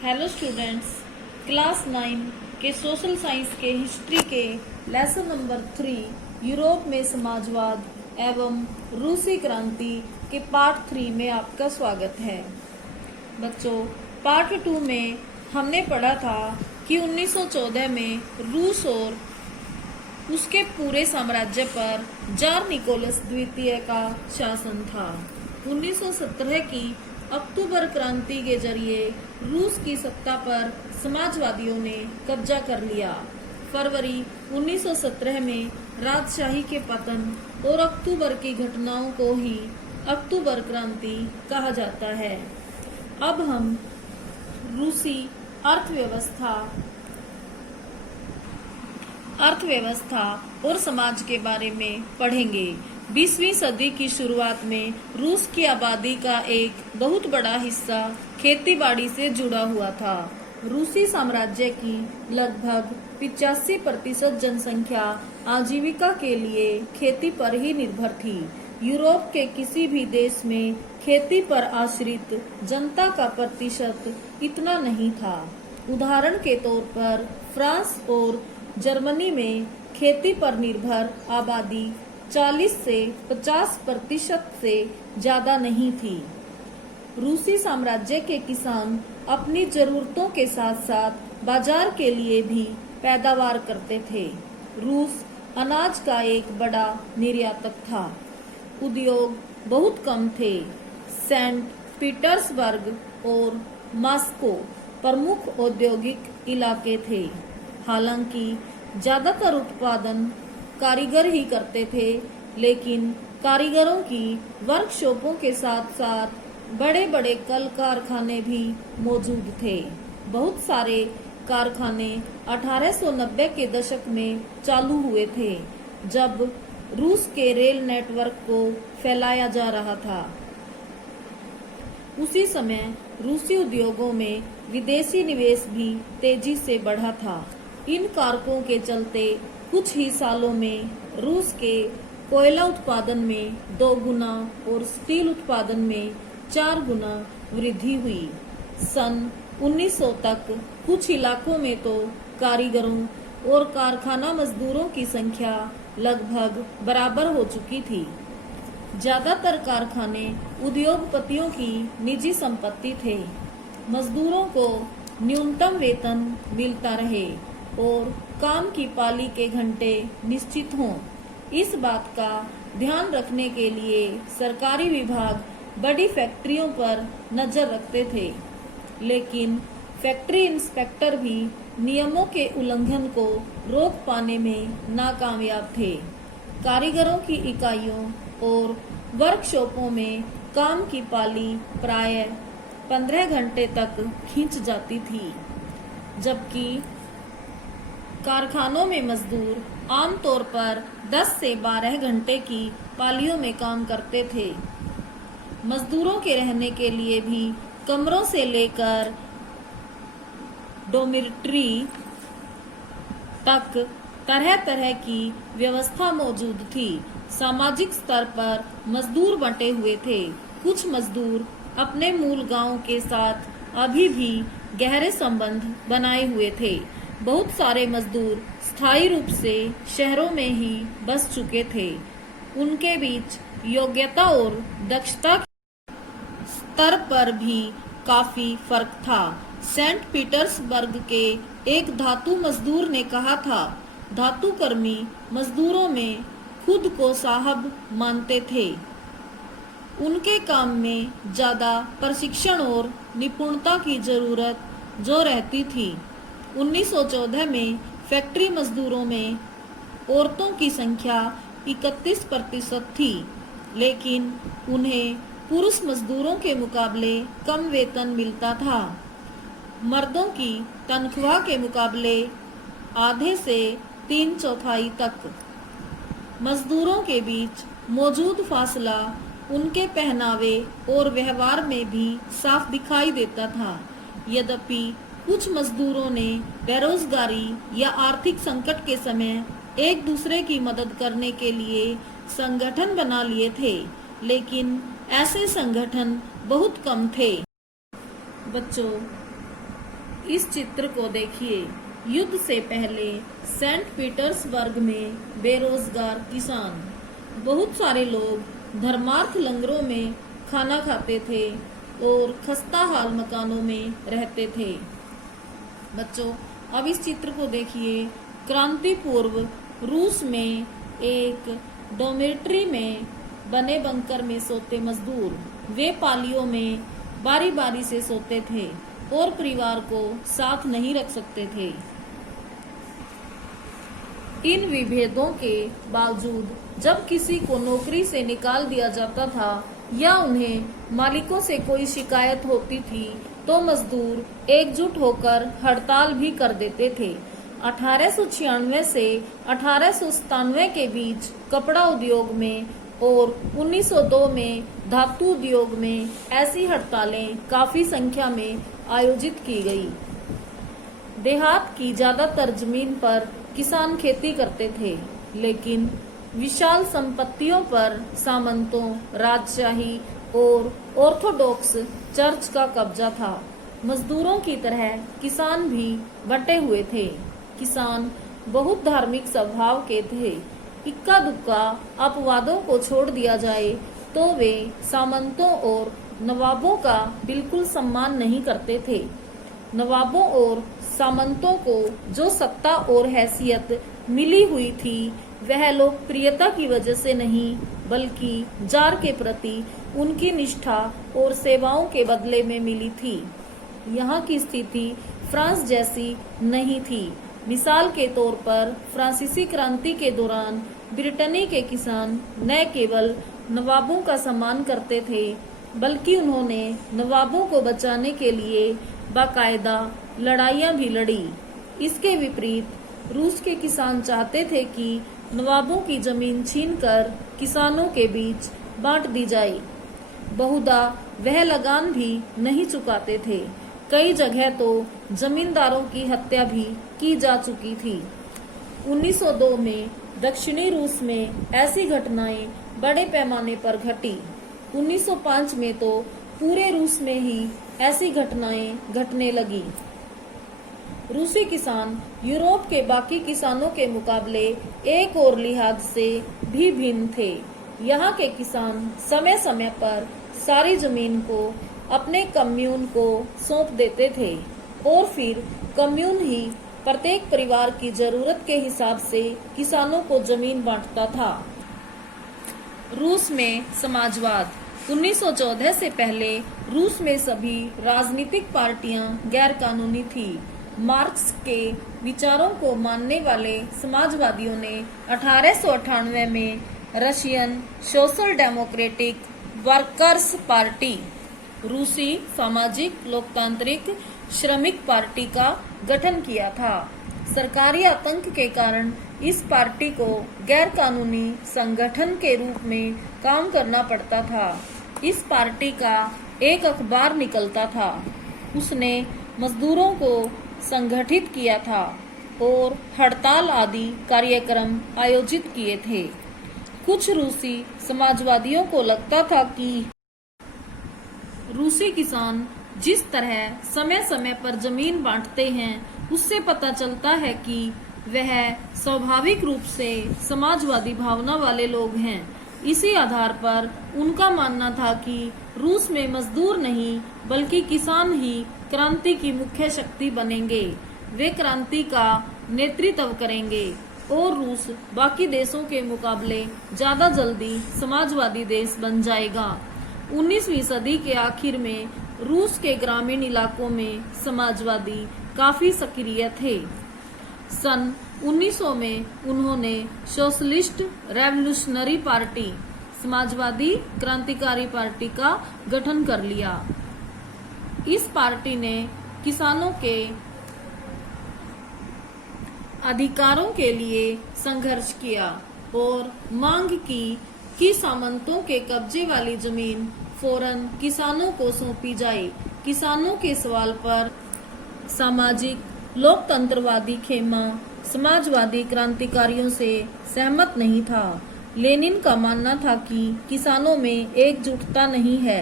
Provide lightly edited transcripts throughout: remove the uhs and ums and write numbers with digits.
Hello students, class 9 के social science के history के लेसन नंबर 3 यूरोप में समाजवाद एवं रूसी क्रांति के पार्ट 3 में आपका स्वागत है। बच्चों, पार्ट 2 में हमने पढ़ा था कि 1914 में रूस और उसके पूरे साम्राज्य पर जार निकोलस द्वितीय का शासन था। 1917 की अक्टूबर क्रांति के जरिए रूस की सत्ता पर समाजवादियों ने कब्जा कर लिया। फरवरी 1917 में राजशाही के पतन और अक्टूबर की घटनाओं को ही अक्टूबर क्रांति कहा जाता है। अब हम रूसी अर्थव्यवस्था और समाज के बारे में पढ़ेंगे। 20वीं सदी की शुरुआत में रूस की आबादी का एक बहुत बड़ा हिस्सा खेतीबाड़ी से जुड़ा हुआ था। रूसी साम्राज्य की लगभग 85% जनसंख्या आजीविका के लिए खेती पर ही निर्भर थी। यूरोप के किसी भी देश में खेती पर आश्रित जनता का प्रतिशत इतना नहीं था। उदाहरण के तौर पर फ्रांस और जर्मनी में खेती पर निर्भर आबादी 40 से 50% से ज्यादा नहीं थी। रूसी साम्राज्य के किसान अपनी जरूरतों के साथ साथ बाजार के लिए भी पैदावार करते थे। रूस अनाज का एक बड़ा निर्यातक था। उद्योग बहुत कम थे। सेंट पीटर्सबर्ग और मॉस्को प्रमुख औद्योगिक इलाके थे। हालांकि ज्यादातर उत्पादन कारीगर ही करते थे, लेकिन कारीगरों की वर्कशॉपों के साथ साथ बड़े बड़े कल कारखाने भी मौजूद थे। बहुत सारे कारखाने 1890 के दशक में चालू हुए थे, जब रूस के रेल नेटवर्क को फैलाया जा रहा था। उसी समय रूसी उद्योगों में विदेशी निवेश भी तेजी से बढ़ा था। इन कारकों के चलते कुछ ही सालों में रूस के कोयला उत्पादन में 2 गुना और स्टील उत्पादन में 4 गुना वृद्धि हुई। सन 1900 तक कुछ इलाकों में तो कारीगरों और कारखाना मजदूरों की संख्या लगभग बराबर हो चुकी थी। ज्यादातर कारखाने उद्योगपतियों की निजी संपत्ति थे। मजदूरों को न्यूनतम वेतन मिलता रहे और काम की पाली के घंटे निश्चित हों। इस बात का ध्यान रखने के लिए सरकारी विभाग बड़ी फैक्ट्रियों पर नजर रखते थे, लेकिन फैक्ट्री इंस्पेक्टर भी नियमों के उल्लंघन को रोक पाने में नाकामयाब थे। कारीगरों की इकाइयों और वर्कशॉपों में काम की पाली प्राय 15 घंटे तक खींच जाती थी, जबकि कारखानों में मजदूर आमतौर पर 10 से 12 घंटे की पालियों में काम करते थे। मजदूरों के रहने के लिए भी कमरों से लेकर डोमिटरी तक तरह तरह की व्यवस्था मौजूद थी। सामाजिक स्तर पर मजदूर बंटे हुए थे। कुछ मजदूर अपने मूल गांव के साथ अभी भी गहरे संबंध बनाए हुए थे। बहुत सारे मजदूर स्थायी रूप से शहरों में ही बस चुके थे। उनके बीच योग्यता और दक्षता के स्तर पर भी काफी फर्क था। सेंट पीटर्सबर्ग के एक धातु मजदूर ने कहा था, धातु कर्मी मजदूरों में खुद को साहब मानते थे। उनके काम में ज्यादा प्रशिक्षण और निपुणता की जरूरत जो रहती थी। 1914 में फैक्ट्री मजदूरों में औरतों की संख्या 31% थी, लेकिन उन्हें पुरुष मजदूरों के मुकाबले कम वेतन मिलता था। मर्दों की तनख्वाह के मुकाबले आधे से 3/4 तक। मजदूरों के बीच मौजूद फासला उनके पहनावे और व्यवहार में भी साफ दिखाई देता था। यद्यपि कुछ मजदूरों ने बेरोजगारी या आर्थिक संकट के समय एक दूसरे की मदद करने के लिए संगठन बना लिए थे, लेकिन ऐसे संगठन बहुत कम थे। बच्चों, इस चित्र को देखिए। युद्ध से पहले सेंट पीटर्सबर्ग में बेरोजगार किसान। बहुत सारे लोग धर्मार्थ लंगरों में खाना खाते थे और खस्ता हाल मकानों में रहते थे। बच्चों, अब इस चित्र को देखिए। क्रांति पूर्व रूस में एक डोमेट्री में बने बंकर में सोते मजदूर। वे पालियों में बारी बारी से सोते थे और परिवार को साथ नहीं रख सकते थे। इन विभेदों के बावजूद जब किसी को नौकरी से निकाल दिया जाता था या उन्हें मालिकों से कोई शिकायत होती थी तो मजदूर एकजुट होकर हड़ताल भी कर देते थे। 1896 से 1897 के बीच कपड़ा उद्योग में और 1902 में धातु उद्योग में ऐसी हड़तालें काफी संख्या में आयोजित की गई। देहात की ज्यादातर जमीन पर किसान खेती करते थे, लेकिन विशाल संपत्तियों पर सामंतों, राजशाही और ऑर्थोडॉक्स चर्च का कब्जा था। मजदूरों की तरह किसान भी बंटे हुए थे। किसान बहुत धार्मिक स्वभाव के थे। इक्का दुक्का अपवादों को छोड़ दिया जाए तो वे सामंतों और नवाबों का बिल्कुल सम्मान नहीं करते थे। नवाबों और सामंतों को जो सत्ता और हैसियत मिली हुई थी वह लोकप्रियता की वजह से नहीं, बल्कि जार के प्रति उनकी निष्ठा और सेवाओं के बदले में मिली थी। यहाँ की स्थिति फ्रांस जैसी नहीं थी। मिसाल के तौर पर फ्रांसीसी क्रांति के दौरान ब्रिटेनी के किसान न केवल नवाबों का सम्मान करते थे, बल्कि उन्होंने नवाबों को बचाने के लिए बाकायदा लड़ाइयाँ भी लड़ी। इसके विपरीत रूस के किसान चाहते थे कि नवाबों की जमीन छीनकर किसानों के बीच बांट दी जाए। बहुधा वह लगान भी नहीं चुकाते थे। कई जगह तो जमींदारों की हत्या भी की जा चुकी थी। 1902 में दक्षिणी रूस में ऐसी घटनाएं बड़े पैमाने पर घटी। 1905 में तो पूरे रूस में ही ऐसी घटनाएं घटने लगी। रूसी किसान यूरोप के बाकी किसानों के मुकाबले एक और लिहाज से भी भिन्न थे। यहाँ के किसान समय समय पर सारी जमीन को अपने कम्यून को सौंप देते थे और फिर कम्यून ही प्रत्येक परिवार की जरूरत के हिसाब से किसानों को जमीन बांटता था। रूस में समाजवाद। 1914 से पहले रूस में सभी राजनीतिक पार्टियां गैर कानूनी थी। मार्क्स के विचारों को मानने वाले समाजवादियों ने 1898 में Russian social democratic workers party, रूसी सामाजिक लोकतांत्रिक श्रमिक पार्टी का गठन किया था। सरकारी आतंक के कारण इस पार्टी को गैर कानूनी संगठन के रूप में काम करना पड़ता था। इस पार्टी का एक अखबार निकलता था। उसने मजदूरों को संगठित किया था और हड़ताल आदि कार्यक्रम आयोजित किए थे। कुछ रूसी समाजवादियों को लगता था कि रूसी किसान जिस तरह समय समय पर जमीन बांटते हैं उससे पता चलता है कि वह स्वाभाविक रूप से समाजवादी भावना वाले लोग हैं। इसी आधार पर उनका मानना था कि रूस में मजदूर नहीं बल्कि किसान ही क्रांति की मुख्य शक्ति बनेंगे। वे क्रांति का नेतृत्व करेंगे और रूस बाकी देशों के मुकाबले ज्यादा जल्दी समाजवादी देश बन जाएगा। 19वीं सदी के आखिर में रूस के ग्रामीण इलाकों में समाजवादी काफी सक्रिय थे। सन 1900 में उन्होंने सोशलिस्ट रेवोल्यूशनरी पार्टी, समाजवादी क्रांतिकारी पार्टी का गठन कर लिया। इस पार्टी ने किसानों के अधिकारों के लिए संघर्ष किया और मांग की कि सामंतों के कब्जे वाली जमीन फौरन किसानों को सौंपी जाए। किसानों के सवाल पर सामाजिक लोकतंत्रवादी खेमा समाजवादी क्रांतिकारियों से सहमत नहीं था। लेनिन का मानना था कि किसानों में एकजुटता नहीं है,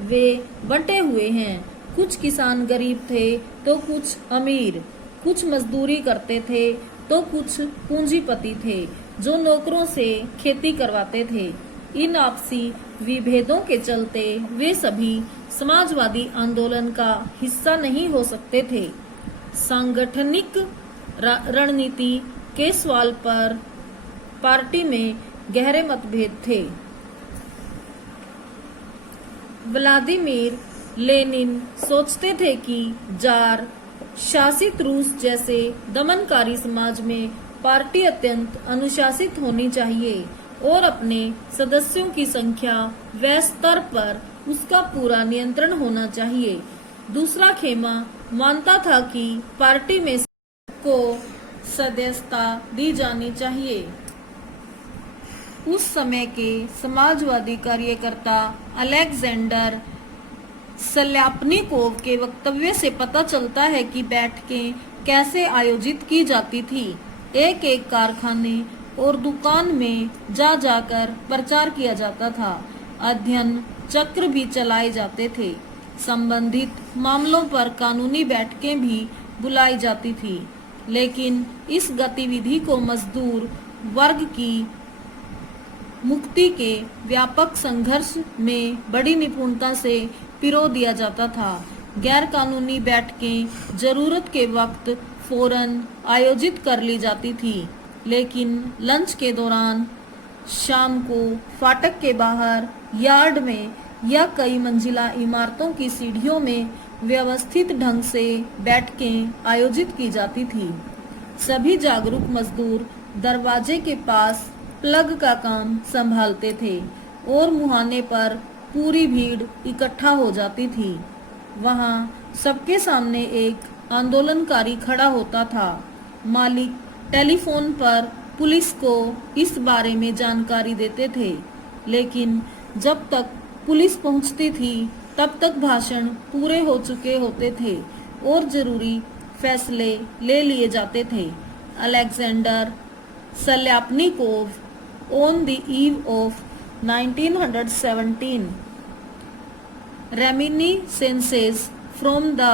वे बंटे हुए हैं। कुछ किसान गरीब थे तो कुछ अमीर, कुछ मजदूरी करते थे तो कुछ पूंजीपति थे जो नौकरों से खेती करवाते थे। इन आपसी विभेदों के चलते वे सभी समाजवादी आंदोलन का हिस्सा नहीं हो सकते थे। सांगठनिक रणनीति के सवाल पर पार्टी में गहरे मतभेद थे। व्लादिमीर लेनिन सोचते थे कि जार शासित रूस जैसे दमनकारी समाज में पार्टी अत्यंत अनुशासित होनी चाहिए और अपने सदस्यों की संख्या व स्तर पर उसका पूरा नियंत्रण होना चाहिए। दूसरा खेमा मानता था कि पार्टी में को सदस्यता दी जानी चाहिए। उस समय के समाजवादी कार्यकर्ता अलेक्जेंडर सल्यापनिकोव के वक्तव्य से पता चलता है कि बैठकें कैसे आयोजित की जाती थी। एक एक कारखाने और दुकान में जा जाकर प्रचार किया जाता था। अध्ययन चक्र भी चलाए जाते थे। संबंधित मामलों पर कानूनी बैठकें भी बुलाई जाती थी। लेकिन इस गतिविधि को मजदूर वर्ग की मुक्ति के व्यापक संघर्ष में बड़ी निपुणता से पिरो दिया जाता था। गैर कानूनी बैठकें जरूरत के वक्त फौरन आयोजित कर ली जाती थी, लेकिन लंच के दौरान, शाम को फाटक के बाहर, यार्ड में या कई मंजिला इमारतों की सीढ़ियों में व्यवस्थित ढंग से बैठकें आयोजित की जाती थी। सभी जागरूक मजदूर दरवाजे के पास प्लग का काम संभालते थे और मुहाने पर पूरी भीड़ इकट्ठा हो जाती थी। वहां सबके सामने एक आंदोलनकारी खड़ा होता था। मालिक टेलीफोन पर पुलिस को इस बारे में जानकारी देते थे, लेकिन जब तक पुलिस पहुंचती थी तब तक भाषण पूरे हो चुके होते थे और जरूरी फैसले ले लिए जाते थे। Alexander Shlyapnikov on the eve of 1917 reminiscences from the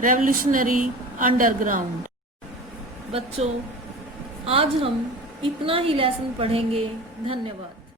revolutionary underground। बच्चों, आज हम इतना ही लेसन पढ़ेंगे। धन्यवाद।